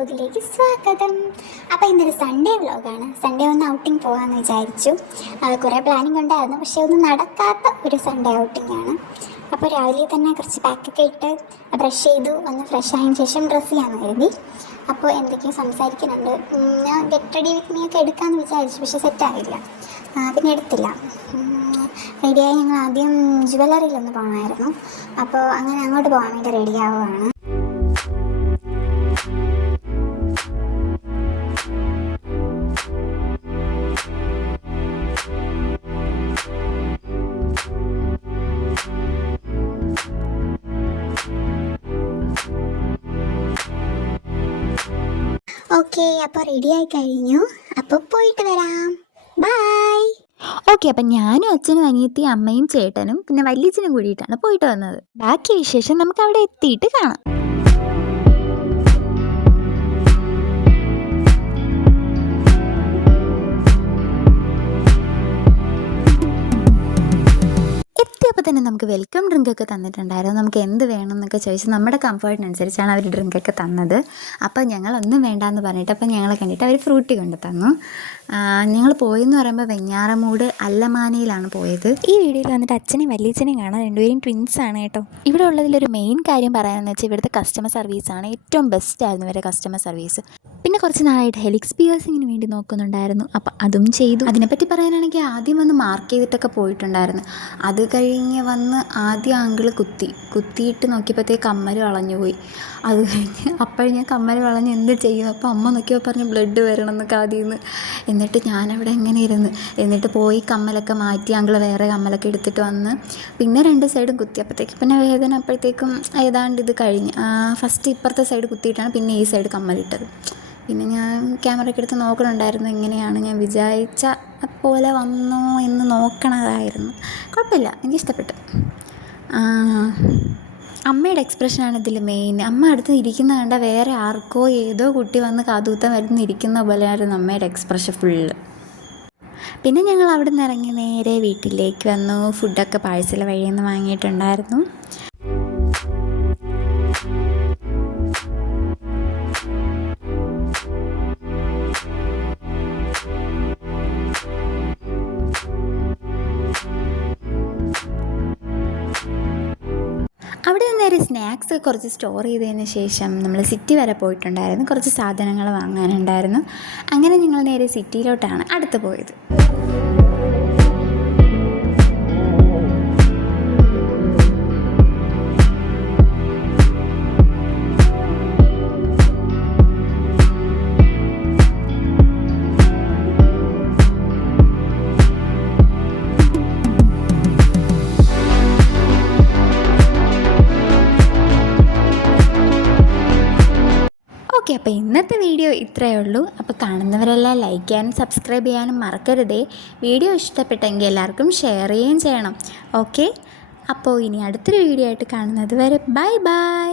വ്ലോഗിലേക്ക് സ്വാഗതം. അപ്പോൾ ഇന്നൊരു സൺഡേ വ്ലോഗാണ്. സൺഡേ ഒന്ന് ഔട്ടിങ് പോകാമെന്ന് വിചാരിച്ചു. കുറേ പ്ലാനിങ് ഉണ്ടായിരുന്നു. പക്ഷേ ഒന്നും നടക്കാത്ത ഒരു സൺഡേ ഔട്ടിംഗ് ആണ്. അപ്പോൾ രാവിലെ തന്നെ കുറച്ച് പാക്കൊക്കെ ഇട്ട് ബ്രഷ് ചെയ്തു. ഒന്ന് ഫ്രഷ് ആയതിനു ശേഷം ഡ്രസ്സ് ചെയ്യാൻ കരുതി. അപ്പോൾ എന്തൊക്കെയോ സംസാരിക്കുന്നുണ്ട്. ഞാൻ ഗെറ്റ് റെഡി വിത്ത് മീ ഒക്കെ എടുക്കാമെന്ന് വിചാരിച്ചു. പക്ഷേ സെറ്റായില്ല പിന്നെ എടുത്തില്ല. റെഡിയായി ഞങ്ങൾ ആദ്യം ജുവലറിയിലൊന്ന് പോകണമായിരുന്നു അപ്പോൾ അങ്ങനെ അങ്ങോട്ട് പോകാൻ വേണ്ടി റെഡി ആവുകയാണ് ഓക്കെ അപ്പോൾ റെഡി ആയി കഴിഞ്ഞു. അപ്പോൾ പോയിട്ട് വരാം. ബൈ ഓക്കെ അപ്പം ഞാനും അച്ഛനും അനിയത്തി അമ്മയും ചേട്ടനും പിന്നെ വല്യച്ഛനും കൂടിയിട്ടാണ് പോയിട്ട് വന്നത്. ബാക്കി വിശേഷം നമുക്ക് അവിടെ എത്തിയിട്ട് കാണാം. നമുക്ക് വെൽക്കം ഡ്രിങ്ക് ഒക്കെ തന്നിട്ടുണ്ടായിരുന്നു. നമുക്ക് എന്ത് വേണം എന്നൊക്കെ ചോദിച്ച് നമ്മുടെ കംഫർട്ടിനനുസരിച്ചാണ് അവർ ഡ്രിങ്ക് ഒക്കെ തന്നത്. അപ്പോൾ ഞങ്ങളൊന്നും വേണ്ടാന്ന് പറഞ്ഞിട്ട് അപ്പോൾ ഞങ്ങളെ കണ്ടിട്ട് അവർ ഫ്രൂട്ടി കൊണ്ട് തന്നു ഞങ്ങൾ പോയെന്ന് പറയുമ്പോൾ വെഞ്ഞാറമൂട് അല്ലമാനയിലാണ് പോയത്. ഈ വീഡിയോയിൽ വന്നിട്ട് അച്ഛനെയും വല്യച്ഛനെയും കാണാൻ രണ്ടുപേരും ട്വിൻസ് ആണ് കേട്ടോ. ഇവിടെ ഉള്ളതിലൊരു മെയിൻ കാര്യം പറയാനെന്ന് വെച്ചാൽ ഇവിടുത്തെ കസ്റ്റമർ സർവീസ് ആണ് ഏറ്റവും ബെസ്റ്റ് ആയിരുന്നു ഇവരുടെ കസ്റ്റമർ സർവീസ് പിന്നെ കുറച്ച് നാളായിട്ട് ഹെലിക്സ് പിയേഴ്സിങ്ങിന് വേണ്ടി നോക്കുന്നുണ്ടായിരുന്നു. അപ്പം അതും ചെയ്തു. അതിനെപ്പറ്റി പറയാനാണെങ്കിൽ ആദ്യം വന്ന് മാർക്ക് ചെയ്തിട്ടൊക്കെ പോയിട്ടുണ്ടായിരുന്നു. അത് കഴിഞ്ഞ് വന്ന് ആദ്യം ആങ്കിൾ കുത്തി. കുത്തിയിട്ട് നോക്കിയപ്പോഴത്തേക്ക് കമ്മൽ വളഞ്ഞു പോയി. അത് കഴിഞ്ഞ് അപ്പോഴും ഞാൻ കമ്മൽ വളഞ്ഞ് എന്ത് ചെയ്യും? അപ്പോൾ അമ്മ നോക്കിയപ്പോൾ പറഞ്ഞു ബ്ലഡ് വരണം എന്നൊക്കെ ആദ്യം എന്നിട്ട് ഞാനവിടെ എങ്ങനെ ഇരുന്ന് എന്നിട്ട് പോയി കമ്മലൊക്കെ മാറ്റി അങ്കിൾ വേറെ കമ്മലൊക്കെ എടുത്തിട്ട് വന്ന് പിന്നെ രണ്ട് സൈഡും കുത്തി അപ്പോഴത്തേക്ക് പിന്നെ വേദന അപ്പോഴത്തേക്കും ഏതാണ്ട് ഇത് കഴിഞ്ഞ്. ഫസ്റ്റ് ഇപ്പുറത്തെ സൈഡ് കുത്തിയിട്ടാണ് പിന്നെ ഈ സൈഡ് കമ്മലിട്ടത്. പിന്നെ ഞാൻ ക്യാമറയ്ക്ക് എടുത്ത് നോക്കണുണ്ടായിരുന്നു എങ്ങനെയാണ് ഞാൻ വിചാരിച്ച പോലെ വന്നോ എന്ന് നോക്കണതായിരുന്നു. കുഴപ്പമില്ല എനിക്കിഷ്ടപ്പെട്ടു. അമ്മയുടെ എക്സ്പ്രഷനാണ് ഇതിൽ മെയിൻ അമ്മ അടുത്ത് ഇരിക്കുന്ന കണ്ട വേറെ ആർക്കോ ഏതോ കുട്ടി വന്ന് കാതൂത്തം വരുന്ന ഇരിക്കുന്ന പോലെയായിരുന്നു അമ്മയുടെ എക്സ്പ്രഷൻ ഫുള്ള് പിന്നെ ഞങ്ങൾ അവിടെ നിന്ന് ഇറങ്ങി നേരെ വീട്ടിലേക്ക് വന്നു. ഫുഡൊക്കെ പാഴ്സൽ വഴിയിൽ നിന്ന് വാങ്ങിയിട്ടുണ്ടായിരുന്നു. നേരെ സ്നാക്സ് കുറച്ച് സ്റ്റോർ ചെയ്തതിന് ശേഷം നമ്മൾ സിറ്റി വരെ പോയിട്ടുണ്ടായിരുന്നു. കുറച്ച് സാധനങ്ങൾ വാങ്ങാനുണ്ടായിരുന്നു. അങ്ങനെ ഞങ്ങൾ നേരെ സിറ്റിയിലോട്ടാണ് അടുത്ത് പോയത്. ഓക്കെ അപ്പോൾ ഇന്നത്തെ വീഡിയോ ഇത്രയേ ഉള്ളൂ. അപ്പോൾ കാണുന്നവരെല്ലാം ലൈക്ക് ചെയ്യാനും സബ്സ്ക്രൈബ് ചെയ്യാനും മറക്കരുതേ. വീഡിയോ ഇഷ്ടപ്പെട്ടെങ്കിൽ എല്ലാവർക്കും ഷെയർ ചെയ്യുകയും ചെയ്യണം. ഓക്കെ അപ്പോൾ ഇനി അടുത്തൊരു വീഡിയോ ആയിട്ട് കാണുന്നത് വരെ ബൈ ബൈ